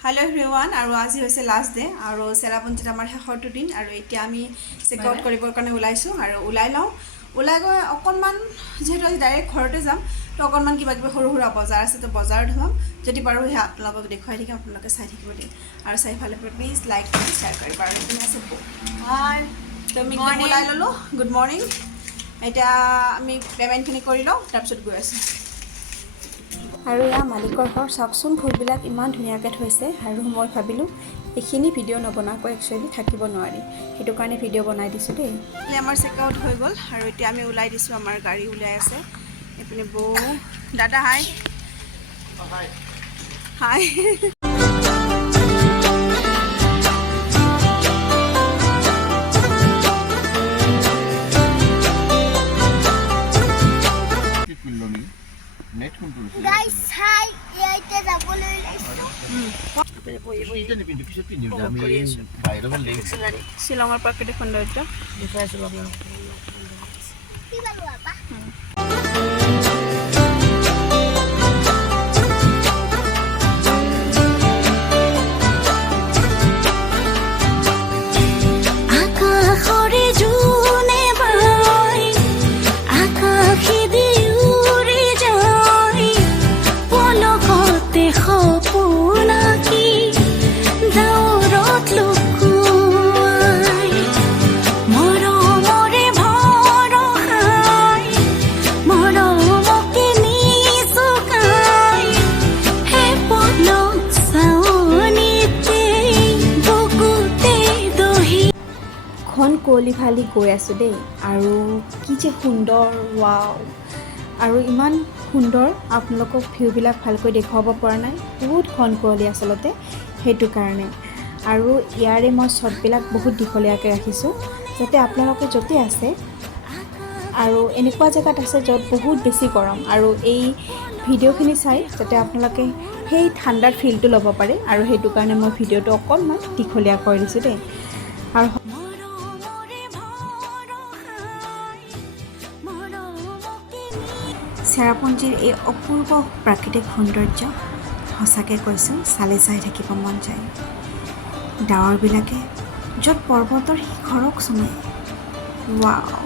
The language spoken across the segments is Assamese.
Hello everyone, আৰু আজি হৈছে লাষ্ট ডে আৰু চেৰাপুঞ্জীত আমাৰ শেষৰটো দিন আৰু এতিয়া আমি চেক আউট কৰিবৰ কাৰণে ওলাইছোঁ আৰু ওলাই গৈ অকণমান যেহেতু আজি ডাইৰেক্ট ঘৰতে যাম তো অকণমান কিবা কিবি সৰু সুৰা বজাৰ আছে তো বজাৰত সোমাম যদি পাৰোঁ সেই আপোনালোকক দেখুৱাই থাকিম আপোনালোকে চাই থাকিব দিম আৰু চাই ভালে পালে প্লিজ লাইক কৰি শ্বেয়াৰ কৰিব আৰু নতুন আছে হাই তো আমি ওলাই ল'লোঁ গুড মৰ্ণিং এতিয়া আমি পে'মেণ্টখিনি কৰি লওঁ তাৰপিছত গৈ আছোঁ আৰু ইয়াৰ মালিকৰ ঘৰ চাওকচোন ফুলবিলাক ইমান ধুনীয়াকৈ থৈছে আৰু মই ভাবিলোঁ এইখিনি ভিডিঅ' নবনাকৈ একচুৱেলি থাকিব নোৱাৰি সেইটো কাৰণে ভিডিঅ' বনাই দিছোঁ দেই আমাৰ চেক আউট হৈ গ'ল আৰু এতিয়া আমি ওলাই দিছোঁ আমাৰ গাড়ী ওলাই আছে এইপিনে বৌ দাদা হাই হাই Guys, hi! Ito na po শ্বিলঙৰ প্ৰাকৃতিক সৌন্দৰ্য কুঁৱলী ফালি গৈ আছোঁ দেই আৰু কি যে সুন্দৰ ৱাও আৰু ইমান সুন্দৰ আপোনালোকক ভিউবিলাক ভালকৈ দেখুৱাব পৰা নাই বহুত ঘন কুঁৱলী আচলতে সেইটো কাৰণে আৰু ইয়াৰে মই শ্বটবিলাক বহুত দীঘলীয়াকৈ ৰাখিছোঁ যাতে আপোনালোকে য'তে আছে আৰু এনেকুৱা জেগাত আছে য'ত বহুত বেছি গৰম আৰু এই ভিডিঅ'খিনি চাই যাতে আপোনালোকে সেই ঠাণ্ডাৰ ফিলটো ল'ব পাৰে আৰু সেইটো কাৰণে মই ভিডিঅ'টো অকণমান দীঘলীয়া কৰি দিছোঁ দেই আৰু চেৰাপুঞ্জীৰ এই অপূৰ্ব প্ৰাকৃতিক সৌন্দৰ্য সঁচাকৈ কৈছোঁ চালে চাই থাকিব মন যায় ডাৱৰবিলাকে য'ত পৰ্বতৰ শিখৰক চুমায় ৱাও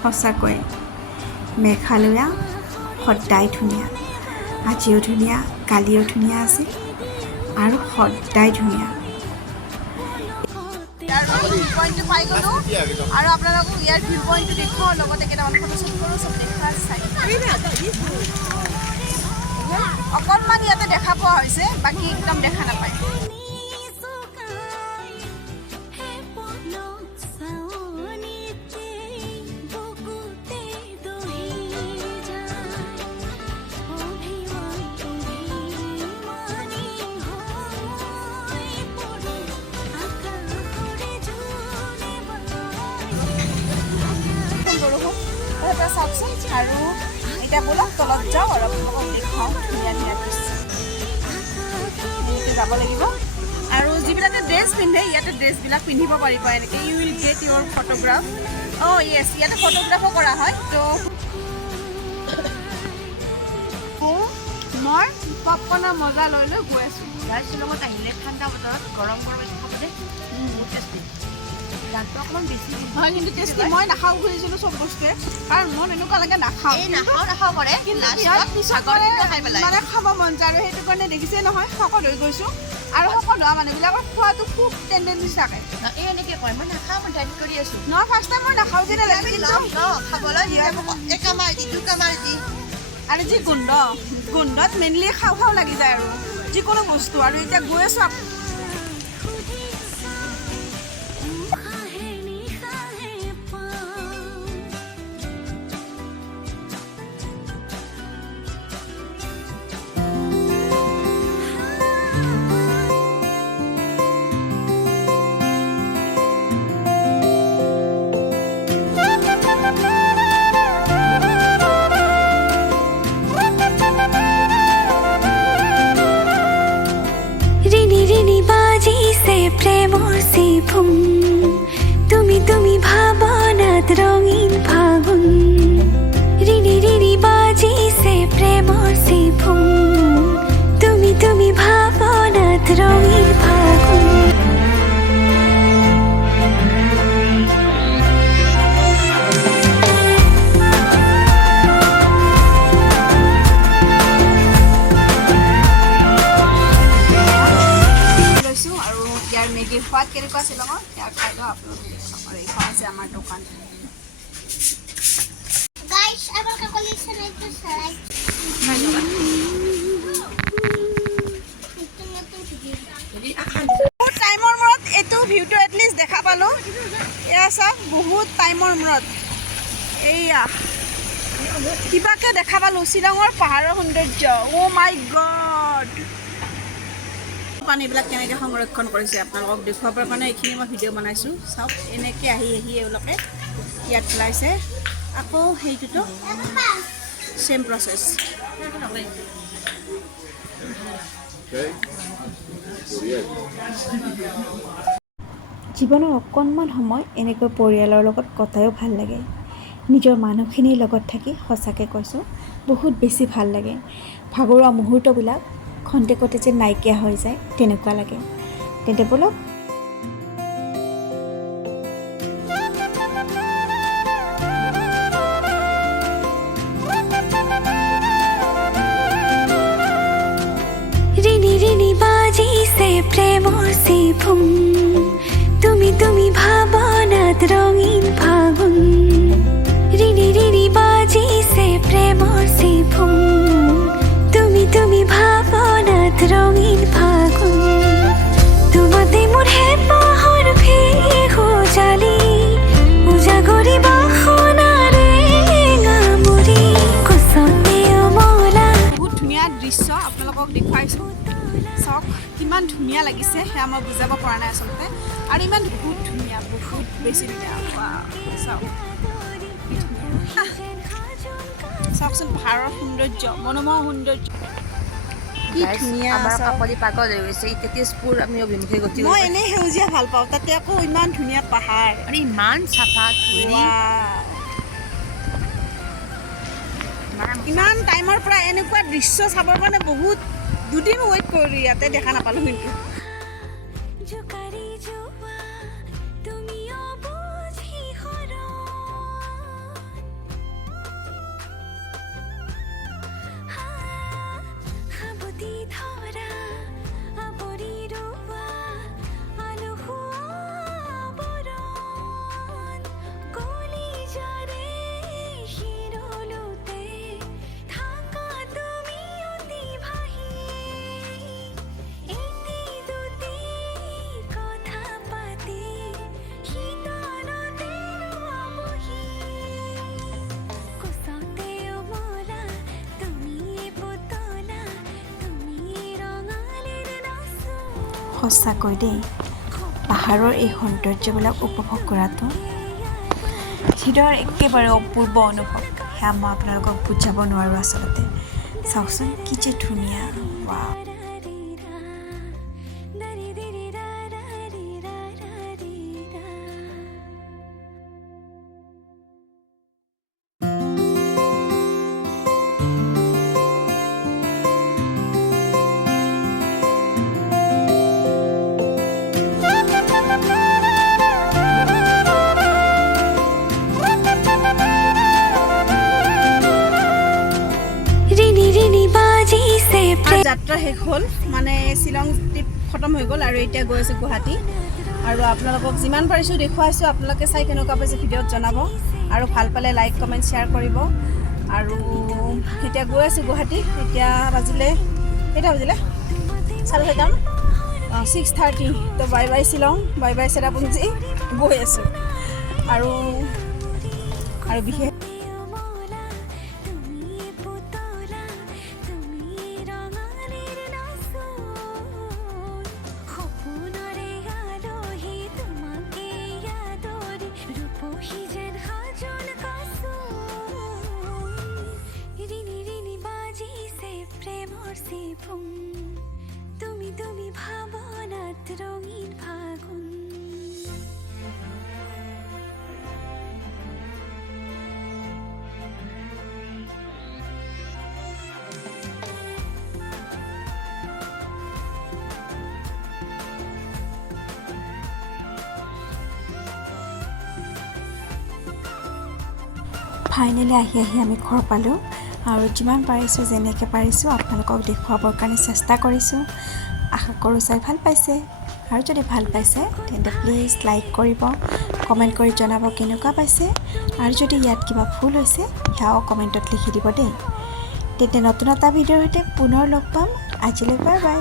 সঁচাকৈ মেঘালয়া সদায় ধুনীয়া আজিও ধুনীয়া কালিও ধুনীয়া আছে আৰু সদায় ধুনীয়া পইণ্টটো পাই গ'লোঁ আৰু আপোনালোকক ইয়াৰ ভিউ পইণ্টটো দেখুৱাওঁ লগতে কেইটামান ফটোশ্বুট কৰোঁ চব দেখা চাই অকণমান ইয়াতে দেখা পোৱা হৈছে বাকী একদম দেখা নাপায় চাওকচোন আৰু এতিয়া ব'লক তলত যাওঁ আৰু আপোনালোকক দেখাওঁ ধুনীয়া ধুনীয়া দৃশ্য যাব লাগিব আৰু যিবিলাকে ড্ৰেছ পিন্ধে ইয়াতে ড্ৰেছবিলাক পিন্ধিব পাৰিব এনেকৈ you will get your photograph uh yes ইয়াতে ফটোগ্ৰাফো কৰা হয় তো মই পপকৰ্ণৰ মজা লৈ লৈ গৈ আছোঁ শ্বিলঙত আহিলে ঠাণ্ডা বতৰত গৰম গৰম খাবলৈ বহুত টেষ্টি দাঁতটো অকণমান বেছি হয় কিন্তু টেষ্টি মই নাখাওঁ খুজিছিলোঁ চব বস্তুৱে কাৰণ মোৰ এনেকুৱা লাগে নাখাওঁ কৰে মানে খাব মন যায় আৰু সেইটো কাৰণে দেখিছে নহয় শকত হৈ গৈছোঁ আৰু শকত হোৱা মানুহবিলাকৰ খোৱাটো খুব টেণ্ডেঞ্চি থাকে এই এনেকৈ কয় মই নাখাওঁ মই ডাইট কৰি আছোঁ নহয় ফাৰ্ষ্ট টাইম মই নাখাওঁ যেনে লাগে কিন্তু খাবলৈ আৰু যি গোন্ধত মেইনলি খাওঁ লাগি যায় আৰু যিকোনো বস্তু আৰু এতিয়া গৈ আছোঁ তুমি ভাবনাত ৰঙিন ফাগুন ৰিনি ৰিনি বাজিছে প্ৰেমৰ সিফুন তুমি ভাবনাত সোৱাদ কেনেকুৱা শ্বিলঙৰ সেয়া খাই লওঁ আপোনালোকে আৰু এইখন আছে আমাৰ দোকান গাইস আমাৰ কাকলিৰ সাথে একটু সাৰাই বহুত টাইমৰ মূৰত এইটো ভিউটো এটলিষ্ট দেখা পালোঁ এয়া চাওক বহুত টাইমৰ মূৰত এইয়া কিবাকে দেখা পালোঁ শ্বিলঙৰ পাহাৰৰ সৌন্দৰ্য অ' মাই গড পানীবিলাক কেনেকৈ সংৰক্ষণ কৰিছে আপোনালোকক দেখুৱাবৰ কাৰণে এইখিনি মই ভিডিঅ' বনাইছোঁ চাওক এনেকৈ আহি এওঁলোকে ইয়াত পেলাইছে আকৌ সেইটোতো ছেম প্ৰচেছ জীৱনৰ অকণমান সময় এনেকৈ পৰিয়ালৰ লগত কটায়ো ভাল লাগে নিজৰ মানুহখিনিৰ লগত থাকি সঁচাকৈ কৈছোঁ বহুত বেছি ভাল লাগে ভাগৰুৱা মুহূৰ্তবিলাক খন্তেকতে যে নাইকিয়া হৈ যায় তেনেকুৱা লাগে তেন্তে ব'লক ৰিনি ৰিনি বাজিছে প্ৰেমৰ চিফুং তুমি ভাৱনাত ৰঙীন ফাগুন ৰিনি ৰিনি বাজিছে প্ৰেমৰ চিফুং তুমি ভাৱনাত ৰঙীন ফাগুন তোমাতে মোৰ হেঁপাহৰ ভেঁহু জালি উজাগৰি বাসনাৰে গামুৰি কোচতে অমলা বহুত ধুনীয়া দৃশ্য আপোনালোকক দেখুৱাইছোঁ চাওক কিমান ধুনীয়া লাগিছে সেয়া মই বুজাব পৰা নাই আচলতে আৰু ইমান বহুত ধুনীয়া বহুত বেছি ধুনীয়া চাওক চাওকচোন পাহাৰৰ সৌন্দৰ্য মনোমোহা সৌন্দৰ্য কি ধুনীয়া আমাৰ কাকলি পাগল হৈ গৈছে এতিয়া তেজপুৰ আমি অভিমুখে গতি মই এনেই সেউজীয়া ভাল পাওঁ তাতে আকৌ ইমান ধুনীয়া পাহাৰ আৰু ইমান চাফা ধূলি ইমান টাইমৰ পৰা এনেকুৱা দৃশ্য চাবৰ কাৰণে বহুত দুদিন ৱেইট কৰিলোঁ ইয়াতে দেখা নাপালোঁ কিন্তু জোকাৰি যোৱা তুমি অবুঝি হৰা সাবতি ধৰা আবৰি ৰোৱা আলসুৱা বৰণ কলিজাৰে শিৰলোতে থাকা তুমি অতি ভাহি এটি দুটি কথা পাতি শীতলতে ৰোৱাবহি কোচতে অমলা তুমি পুতলা তুমি ৰঙালীৰ নাচো সঁচাকৈ দেই পাহাৰৰ এই সৌন্দৰ্যবিলাক উপভোগ কৰাটো হৃদয়ৰ একেবাৰে অপূৰ্ব অনুভৱ সেয়া মই আপোনালোকক বুজাব নোৱাৰোঁ আচলতে চাওকচোন কি যে ধুনীয়া ৱাও ৰিনি ৰিনি বাজিছে আৰু যাত্ৰা শেষ হ'ল মানে শ্বিলং ট্ৰিপ খতম হৈ গ'ল আৰু এতিয়া গৈ আছোঁ গুৱাহাটী আৰু আপোনালোকক যিমান পাৰিছোঁ দেখুৱাইছোঁ আপোনালোকে চাই কেনেকুৱা পাইছে ভিডিঅ'ত জনাব আৰু ভাল পালে লাইক কমেণ্ট শ্বেয়াৰ কৰিব আৰু এতিয়া গৈ আছোঁ গুৱাহাটী এতিয়া বাজিলে কেইটা বাজিলে 6:30 6:30 তো bye bye Shillong bye bye Cherrapunji গৈ আছোঁ আৰু বিশেষ তুমি ভাৱনাত ৰঙীন ফাগুন ফাইনেলি আহি আমি ঘৰ পালোঁ আৰু যিমান পাৰিছোঁ যেনেকৈ পাৰিছোঁ আপোনালোকক দেখুৱাবৰ কাৰণে চেষ্টা কৰিছোঁ আশা কৰোঁ চাই ভাল পাইছে আৰু যদি ভাল পাইছে তেন্তে প্লিজ লাইক কৰিব, কমেণ্ট কৰি জনাব কেনেকুৱা পাইছে, আৰু যদি ইয়াত কিবা ভুল হৈছে সেয়াও কমেণ্টত লিখি দিব দেই। তেন্তে নতুন এটা ভিডিঅ'ৰ সৈতে পুনৰ লগ পাম। আজিলৈ বাই বাই।